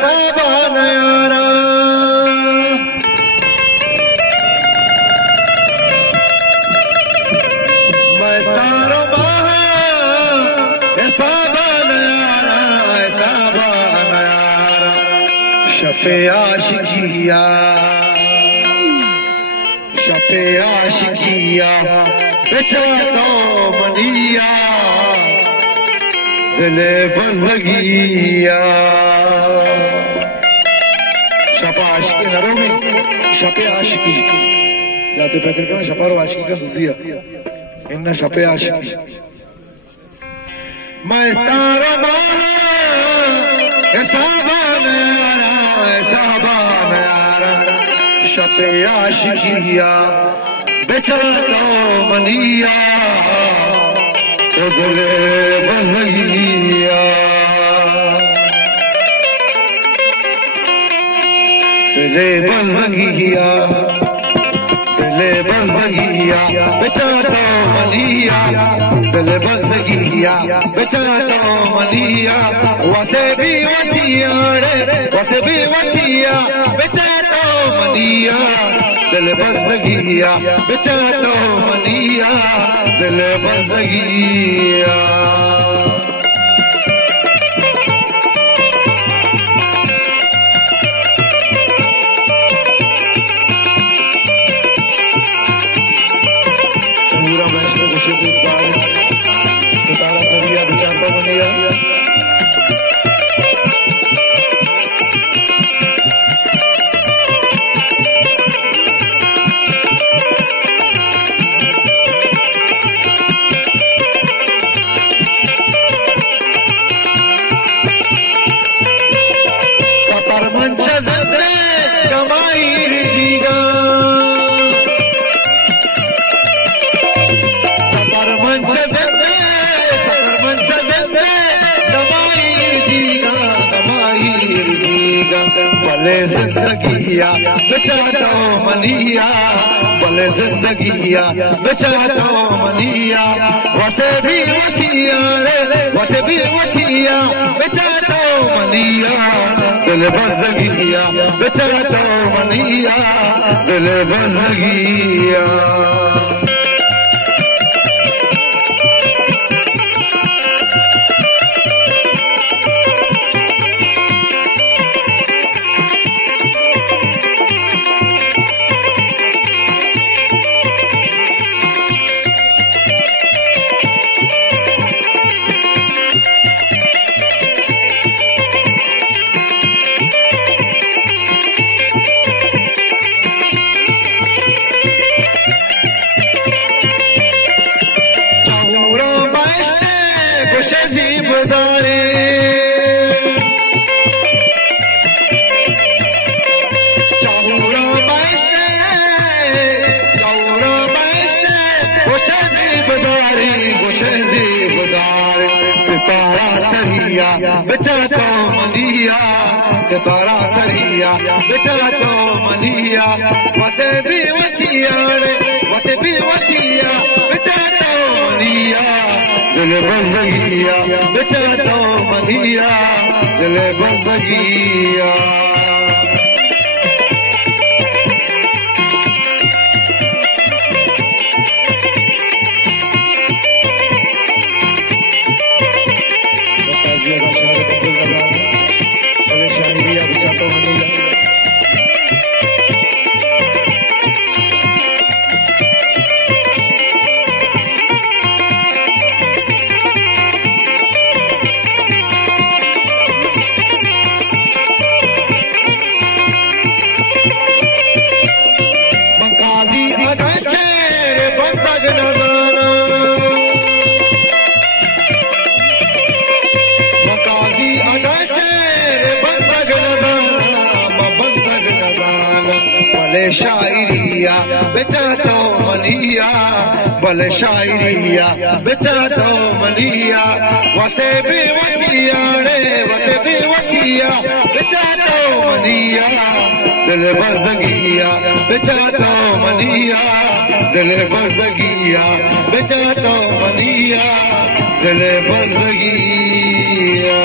ऐसा बनायारा मस्तारो बाहा ऐसा बनायारा ऐसा बनायारा शपे आशिकिया शपे आशिकिया बेचारा तो मनिया दिले बंदगिया शपा आशिकी नरों में शपे आशिकी जाते पैकर का शपारो आशिकी का दूसरिया इन्ना शपे आशिकी मस्तारो बाहा ऐसा बनायारा शपे आशिकिया बेचारा तो मनिया दिले बंदगिया दिले बंदगिया दिले बंदगिया बेचारा तो मनिया दिले बंदगिया बेचारा तो मनिया वसे भी वसिया बेचारा तो मनिया दिल बंदगिया बेचारा तो मनिया दिल बंदगिया पूरा वैष्णव खुशी तारा सरिया बेचारा तो मनिया भले जिंदगिया बेचारा तो मनिया भले जिंदगिया बेचारा तो मनिया वसे भी वसिया बेचारा तो मनिया दिल बंदगिया बेचारा तो मनिया दिल बंदगिया बेचारा तो मनिया सितारा सरिया बेचारा तो मनिया वसे भी वसिया बेचारा तो मनिया दिल बंदगिया बेचारा तो मनिया दिल बंदगिया भले शायरिया बेचारा तो मनिया भले शायरिया बेचारा तो मनिया वसे भी वसिया बेचारा तो मनिया दिल बंदगिया बेचारा तो मनिया दिल बंदगिया बेचारा तो मनिया दिल बंदगिया